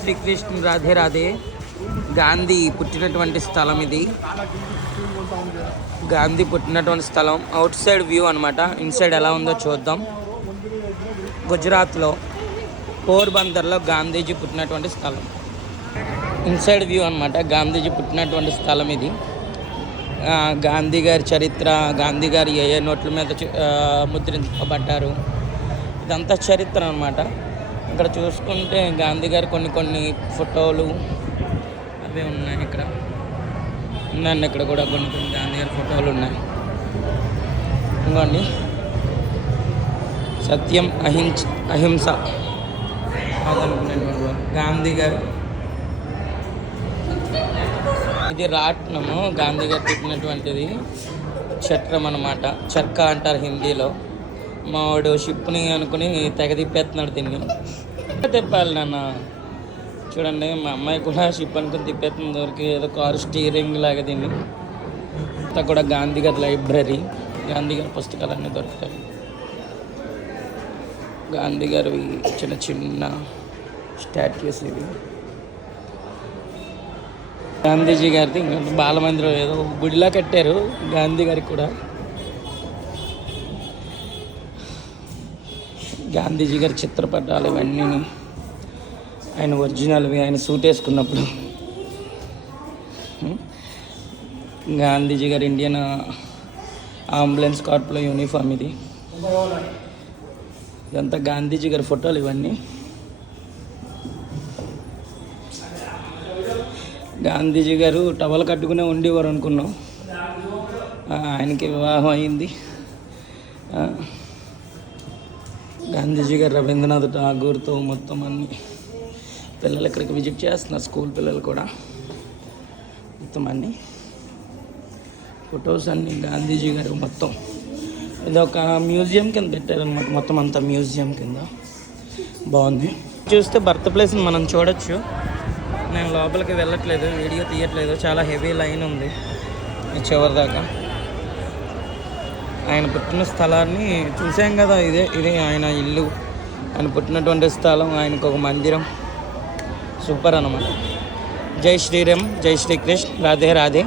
శ్రీకృష్ణ రాధే రాధే. గాంధీ పుట్టినటువంటి స్థలం ఇది. గాంధీ పుట్టినటువంటి స్థలం. అవుట్ సైడ్ వ్యూ అనమాట. ఇన్సైడ్ ఎలా ఉందో చూద్దాం. గుజరాత్లో పోర్బందర్లో గాంధీజీ పుట్టినటువంటి స్థలం. ఇన్సైడ్ వ్యూ అనమాట. గాంధీజీ పుట్టినటువంటి స్థలం ఇది. గాంధీ గారి చరిత్ర, గాంధీ గారు ఏ నోట్ల మీద ముద్రించబడ్డారు, ఇదంతా చరిత్ర అనమాట. ఇక్కడ చూసుకుంటే గాంధీ గారు కొన్ని ఫోటోలు అవి ఉన్నాయి. ఇక్కడ ఉన్నాయండి. ఇక్కడ కూడా కొన్ని గాంధీ గారి ఫోటోలు ఉన్నాయి. ఇంకోండి, సత్యం అహింస అనుకునేటువంటి గాంధీ గారు. ఇది రాట్నము, గాంధీ గారు తిప్పినటువంటిది చట్రం అన్నమాట. చర్క అంటారు హిందీలో. మావాడు షిప్ని అనుకుని తెగ తిప్పేస్తున్నాడు దీన్ని. తిప్పాలి నాన్న. చూడండి, మా అమ్మాయి కూడా షిప్ అనుకుని తిప్పేస్తుంది. దొరికి ఏదో కారు స్టీరింగ్ లాగా దీన్ని. అంతా కూడా గాంధీ గారి లైబ్రరీ. గాంధీ గారి పుస్తకాలన్నీ దొరుకుతాయి. గాంధీ గారివి చిన్న చిన్న స్టాట్యూస్ ఇవి. గాంధీజీ గారిది బాలమందిరం ఏదో గుడిలా కట్టారు గాంధీ గారికి కూడా. గాంధీజీ గారి చిత్రపటాలు ఇవన్నీ ఆయన ఒరిజినల్వి. ఆయన సూట్ వేసుకున్నప్పుడు గాంధీజీ గారి ఇండియన్ అంబులెన్స్ కార్ప్లో యూనిఫామ్ ఇది. ఇదంతా గాంధీజీ గారి ఫోటోలు ఇవన్నీ. గాంధీజీ గారు టవల్ కట్టుకునే ఉండేవారు అనుకున్నాం. ఆయనకి వివాహం అయింది. గాంధీజీ గారు రవీంద్రనాథ్ ఠాగూర్తో మొత్తం అన్ని పిల్లలు ఇక్కడికి విజిట్ చేస్తున్నారు. స్కూల్ పిల్లలు కూడా మొత్తం అన్ని ఫొటోస్ అన్నీ గాంధీజీ గారు మొత్తం. ఇది ఒక మ్యూజియం కింద పెట్టారనమాట. మొత్తం అంతా మ్యూజియం కింద బాగుంది. చూస్తే బర్త్ ప్లేస్ని మనం చూడొచ్చు. నేను లోపలికి వెళ్ళట్లేదు, వీడియో తీయట్లేదు. చాలా హెవీ లైన్ ఉంది చివరి దాకా. ఆయన పుట్టిన స్థలాన్ని చూసాం కదా. ఇదే ఆయన ఇల్లు, ఆయన పుట్టినటువంటి స్థలం, ఆయనకు ఒక మందిరం. సూపర్ అన్నమాట. జై శ్రీరామ్, జై శ్రీకృష్ణ, రాధే రాధే.